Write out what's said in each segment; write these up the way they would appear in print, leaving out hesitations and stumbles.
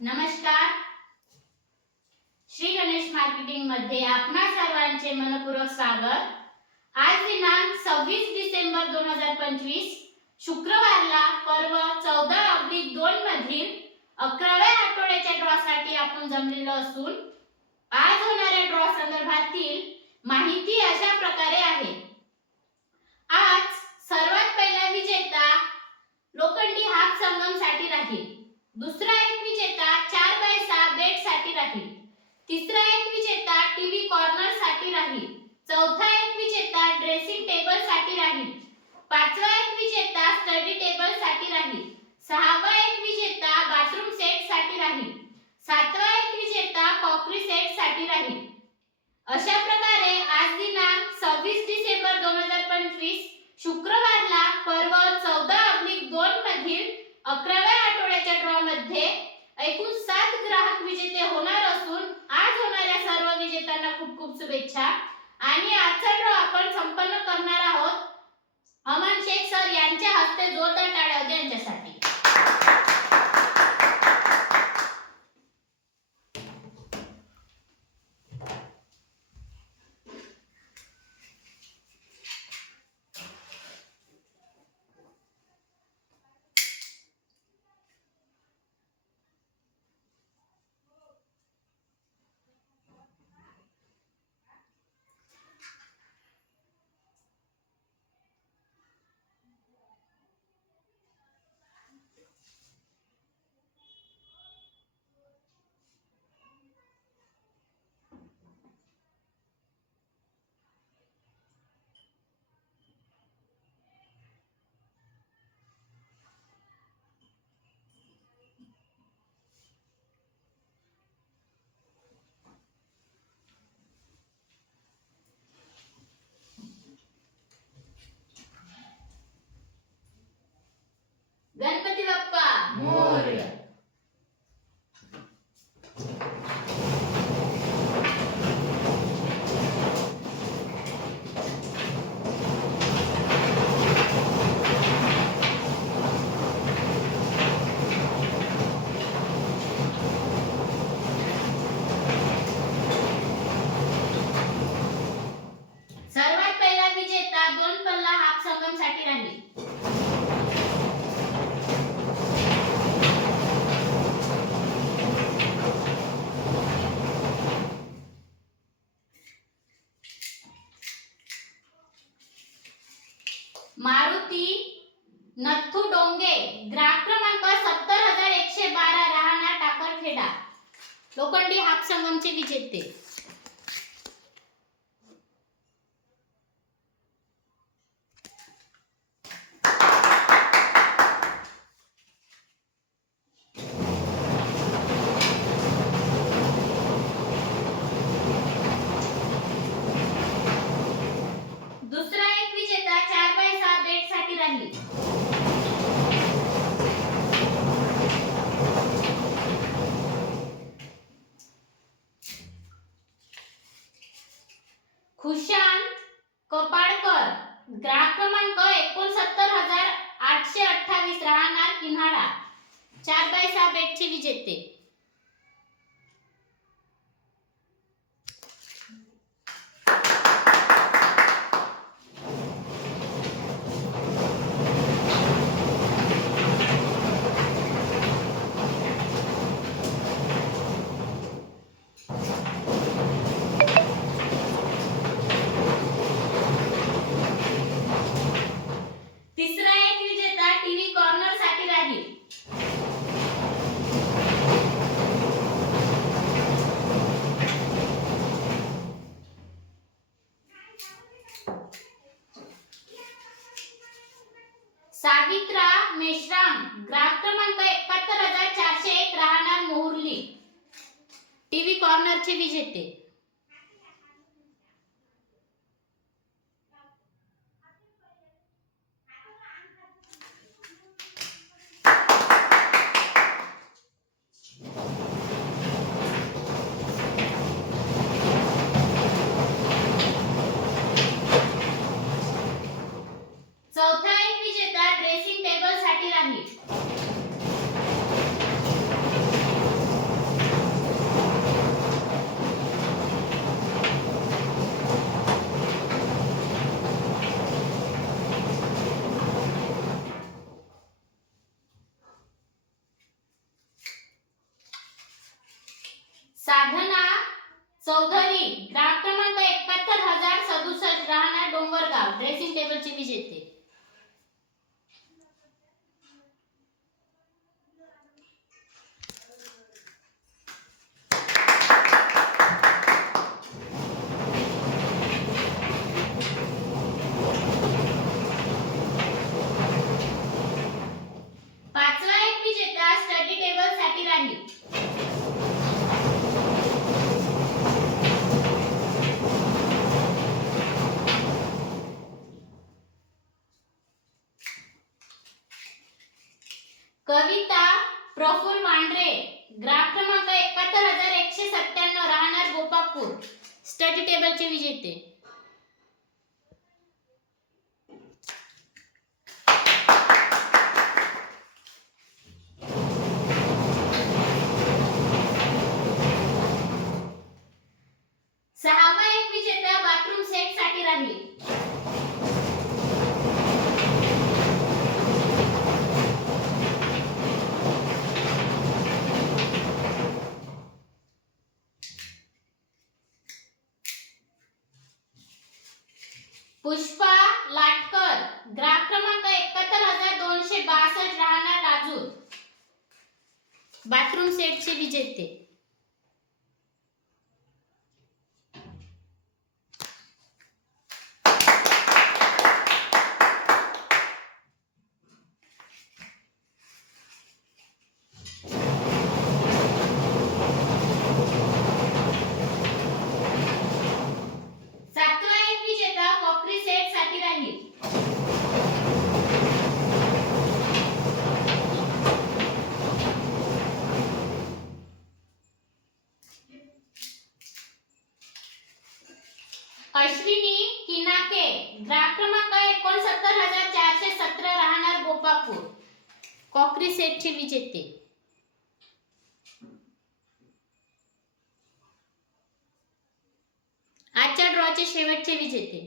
नमस्कार. श्री गणेश मार्केटिंग मध्ये आपणा सर्वांचे मनपूर्वक स्वागत. आज दिनांक 26 डिसेंबर 2025 शुक्रवारला पर्व 14/2 मधील 11व्या आठवड्याच्या ड्रॉ साठी आपण जमलेलो असून आज होणाऱ्या ड्रॉ संदर्भातील माहिती अशा प्रकारे आहे. आज सर्वात पहिला विजेता लोखंडी हाफ संगम साठी राहील. दुसरा एक विजेता 4x6 बेट साठी राहील. तिसरा एक विजेता टीव्ही कॉर्नर साठी राहील. चौथा एक विजेता ड्रेसिंग टेबल साठी राहील. पाचवा एक विजेता स्टडी टेबल साठी राहील. सहावा एक विजेता बाथरूम सेट साठी राहील. सातवा एक विजेता क्रॉकरी सेट साठी राहील. अशा प्रकारे आज दिनांक 26 डिसेंबर 2025 शुक्रवारला पर्व 14/2 मधील 11व्या आठवड्याच्या ड्रॉ मध्ये एकूण 7 ग्राहक विजेते होणार असून आज होणाऱ्या सर्व विजेत्यांना खूप खूप शुभेच्छा. आणि आजचा ड्रॉ आपण संपन्न करणार आहोत अमन शेख सर यांच्या हस्ते. जोरदार टाळ्या होत्या यांच्यासाठी. गणपती बाप्पा मोरया. सर्वात पहिला विजेता 2 पल्ला हाफ संगम साठी राहील. मारुती नथू डोंगे, ग्राहक क्रमांक 70112, राहणार टाकरखेडा, लोखंडी हाफ संगमचे विजेते. दुसरा एक विजेता 4x6 बेट साठी राहील. खुशांत कपाडकर, ग्राहक क्रमांक 69828, राहणार किन्हाळा, 4x6 बेटचे विजेते. तिसरा एक विजेता टीव्ही कॉर्नर साठी राहील. सावित्रा मेश्राम, ग्राहक क्रमांक 71401, राहणार मोहुर्ली, टीव्ही कॉर्नरचे विजेते. चौथा एक विजेता ड्रेसिंग टेबल साठी राहील. साधना चौधरी ग्राहक क्रमांक 71067 राहणार डोंगरगाव ड्रेसिंग टेबलचे विजेते. पाचवा एक विजेता स्टडी टेबल साठी राहील. कविता प्रफुल्ल वांड्रे ग्राहक क्रमांक 71197 राहणार गोपापूर स्टडी टेबलचे विजेते. सहावा एक विजेता बाथरूम सेट साठी राहील. पुष्पा लाटकर ग्राहक क्रमांक 71262 राहणार राजूर बाथरूम सेटचे विजेते. सातवा एक विजेता कॉकरी सेट साठी राहील. अश्विनी किनाके ग्राहक क्रमांक 69417 राहणार गोपापूर कॉकरी सेटचे विजेते. आजच्या ड्रॉचे शेवटचे विजेते.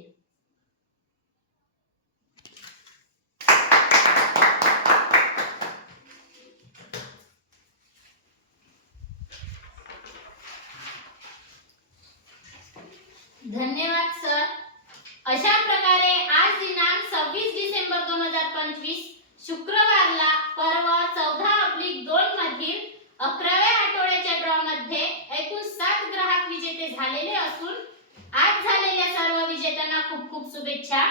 धन्यवाद सर. अशा प्रकारे आज दिनांक 26 डिसेंबर 2025 शुक्रवारला पर्व 14/2 मधील 11व्या आठवड्याच्या ड्रॉ मध्ये एकूण 7 ग्राहक विजेते झालेले असून आज झालेल्या सर्व विजेत्यांना खूप खूप शुभेच्छा.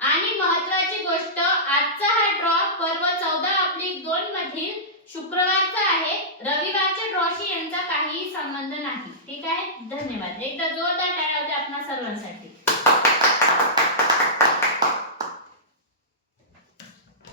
आणि महत्त्वाची गोष्ट आजचा हा ड्रॉ पर्व 14/2 मधील शुक्रवारचा आहे. रविवारच्या ड्रॉशी यांचा काहीही संबंध नाही. ठीक आहे. धन्यवाद. एकदा जोरदार टाळ्या होत्या आपणा सर्वांसाठी.